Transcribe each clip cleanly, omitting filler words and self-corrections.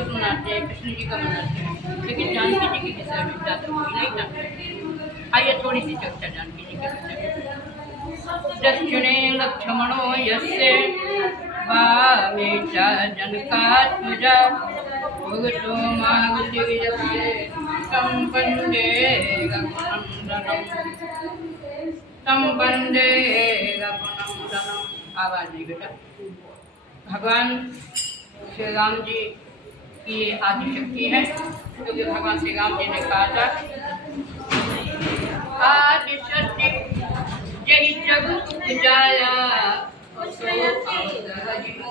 दिवस मनाते हैं, कृष्ण जी का मनाते हैं, लेकिन जानकी जी के विषय में ज़्यादा कोई नहीं जानते। आइए थोड़ी सी चर्चा जानकी जी के विषय में। दक्षिणे लक्ष्मणो यस्य वामे च जनकात्मजा भुगतो मागतिर्यस्य तं वन्दे रघुनन्दनं आवाज नहीं बेटा। भगवान श्री राम जी की ये आदि शक्ति है, क्योंकि भगवान श्री राम जी ने कहा था आदि शक्ति जय जग उपजाया लेकिन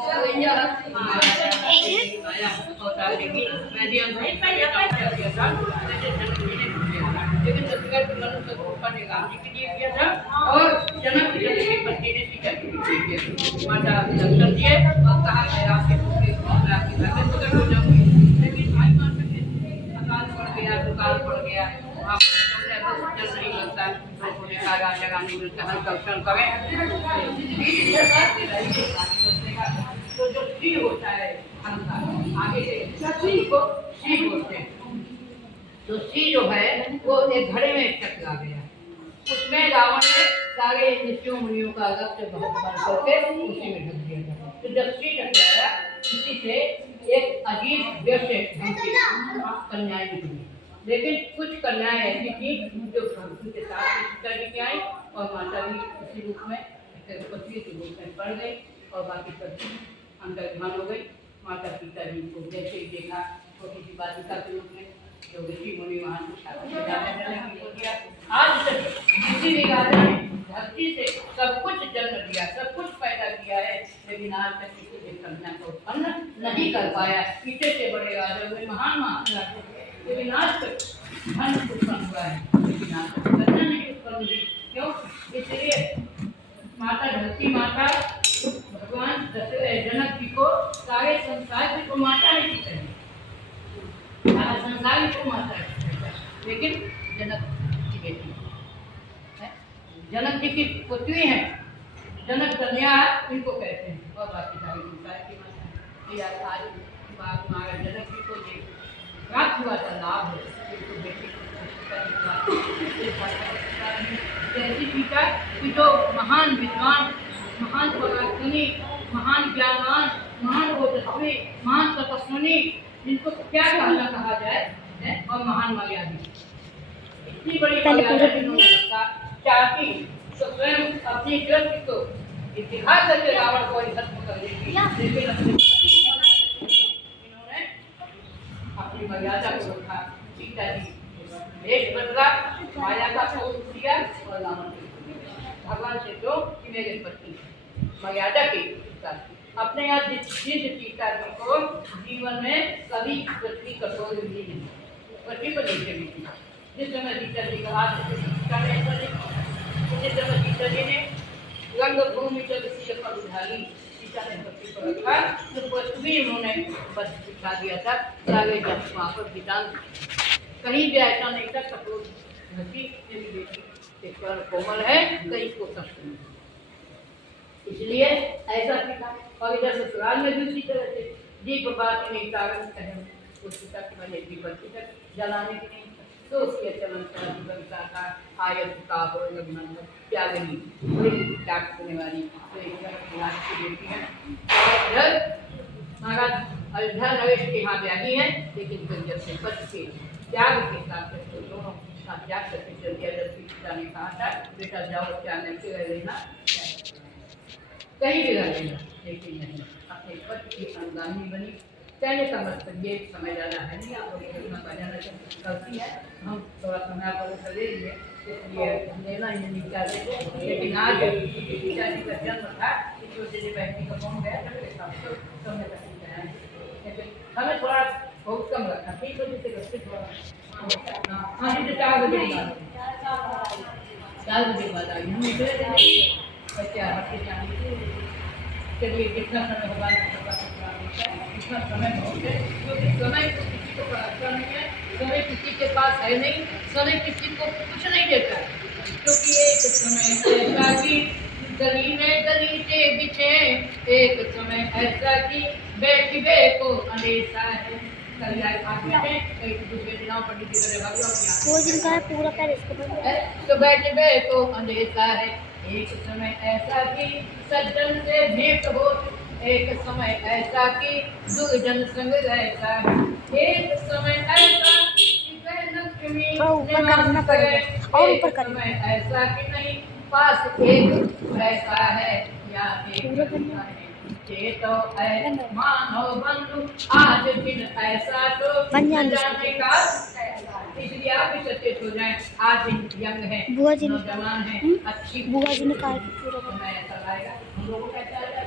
राम जी के लिए किया था और जनक की पत्नी ने सीता के लिए किया। माता दर्शन दिए और कहा मैं आपके पुत्र आपकी भगत पकड़ हो जाऊंगी, लेकिन भाई माता के अकाल पड़ गया, दुकाल पड़ गया, वहाँ पर जल नहीं मिलता, उन्होंने कहा राजा रानी मिलता हम दर्शन करें। तो जो श्री होता है आगे से श्री को श्री बोलते हैं, तो सी जो है वो एक घड़े में टकरा गया, उसमें रावण ने सारे ऋषियों मुनियों का रक्त बहुत बन करके उसी में ढक दिया था। तो जब सी टकराया उसी से एक अजीब वैसे कन्याएं निकली, लेकिन कुछ कन्याएं ऐसी थी जो उनके साथ सीता जी के आई और माता भी उसी रूप में पत्नी के रूप में पड़ गई और बाकी सब अंतर्धान हो गई। माता सीता जी को जैसे ही देखा छोटी सी बालिका के रूप में जो ऋषि मुनि वहाँ दिया। आज तक किसी भी राजा ने धरती से सब कुछ जन्म दिया, सब कुछ पैदा किया है, लेकिन आज तक किसी भी कन्या को उत्पन्न नहीं कर पाया। पीछे से बड़े राजा हुए, महान राजा, लेकिन आज तक धन उत्पन्न हुआ है, लेकिन आज तक कन्या नहीं उत्पन्न हुई। क्यों? इसलिए माता धरती माता भगवान जनक जी को सारे संसार को माता नहीं कहते, सारा संसार को माता है, लेकिन जनक की बेटी है, जनक जी की पुत्री है, जनक कन्या इनको कहते हैं और बाकी सारी संसार की माता है। आज हमारे जनक जी को ये प्राप्त हुआ था लाभ है, बेटी ऐसी सीता कि जो महान विद्वान, महान पराक्रमी, महान ज्ञानवान, महान ओजस्वी, महान तपस्विनी, जिनको क्या कहना कहा जाए है, और महान मर्यादा, इतनी बड़ी मर्यादा जिन्होंने चाहती तो स्वयं अपनी कृत्य को इतिहास करके रावण को खत्म कर देती, लेकिन इन्होंने अपनी मर्यादा को रखा। सीता जी एक बदला माया का स्वरूप दिया और रावण भगवान से जो कि मेरे पति मर्यादा के अपने यहाँ जिस सीता जी को जीवन में कभी पृथ्वी कठोर भी नहीं, पृथ्वी पर नहीं चली थी। जिस समय सीता जी का हाथ जिस समय सीता जी ने रंग भूमि पर उठाली, सीता ने पृथ्वी पर रखा तो पृथ्वी उन्होंने बस दिखा दिया था, सारे जब वहाँ पर विधान कहीं भी ऐसा नहीं था कठोर धरती बेटी कोमल है, कहीं को कष्ट नहीं, इसलिए ऐसा सीता। और इधर ससुराल में भी उसी तरह से दीप बात नहीं कारण कहें उसी तक मैंने दीपक तक जलाने की नहीं, तो उसके चलन का था आयत का हो लगन त्यागनी बड़ी त्याग करने वाली तो एक की बेटी है। इधर महाराज अयोध्या नरेश के यहाँ व्यागी है, लेकिन फिर जब से पति के त्याग के साथ तो दोनों का त्याग करके चल दिया। जब पिता ने कहा था बेटा जाओ त्याग करके रह लेना, कहीं भी रह लेना, लेकिन नहीं अपने पति की अनुगामी बनी। कहने का मतलब ये समय ज़्यादा है नहीं, आप लोग इतना जाना करती है, हम थोड़ा समय आप ले लिए इसलिए लेना ही नहीं चाहते थे। लेकिन आज पिता जी का जन्म था, इस वजह से बहनी का कौन गया था मेरे साथ तो समय तक गया, लेकिन हमें थोड़ा बहुत कम रखा, ठीक वजह से रखते थोड़ा। हाँ जी, 4 बजे बाद 4 बजे बाद आई हम बच्चे हटके जाने चलिए कितना समय होगा इतना समय बहुत है, क्योंकि समय तो किसी को परास्ता नहीं है, समय किसी के पास है नहीं, समय किसी को कुछ नहीं देता है, क्योंकि एक समय ऐसा कि गली में गली से बिछे, एक समय ऐसा कि बैठे को अंधेरा है, एक दूसरे के नाम पंडित जी करे भाभी और वो जिनका है पूरा पैर इसको बंद है। तो बैठे तो अंधेरा है। एक समय ऐसा कि सज्जन से भेंट हो, एक समय ऐसा कि दुर्जन संग रहता है। एक समय ऐसा कि लक्ष्मी थोड़ा ऊपर करना पड़ेगा और ऊपर करना। समय ऐसा कि नहीं पास एक ऐसा है या एक पूरा करना है। ये तो है मानव बंधु आज दिन ऐसा तो बन न जाने जाने का, इसलिए आप भी सचेत हो जाएं। आज यंग है, बुआ जी ने नौजवान है, अच्छी बुआ जी ने कहा कि पूरा करना। समय ऐसा आएगा हम लोगों का क्या आएगा,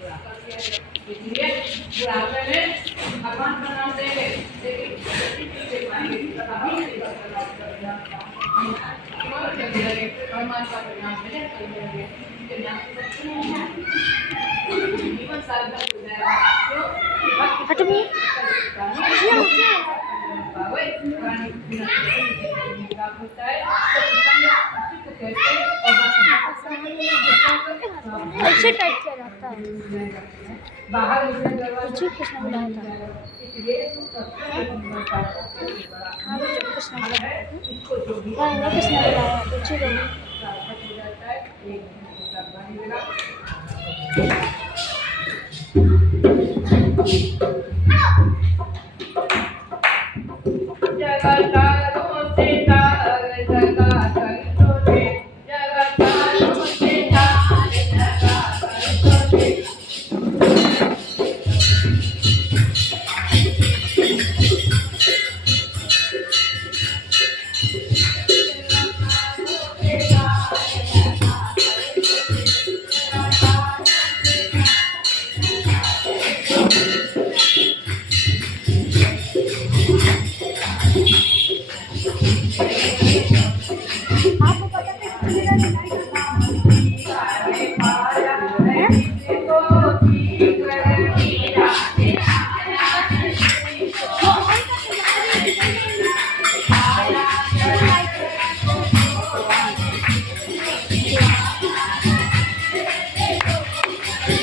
बुढ़ापा भी आएगा। इसलिए बुढ़ापे में भगवान का नाम लेंगे, लेकिन सीख पाएंगे अभी से और चलते लगे भगवान का नाम लेने चलते लगे उनके नाम से जीवन सार्थक हो जाएगा। क्यों? हट मुँह। ऐसे टाइप किया जाता है। बाहर मुझे कुछ ना बुलाया था। हाँ मुझे कुछ ना बुलाया। हाँ इन्हें कुछ ना बुलाया कुछ ही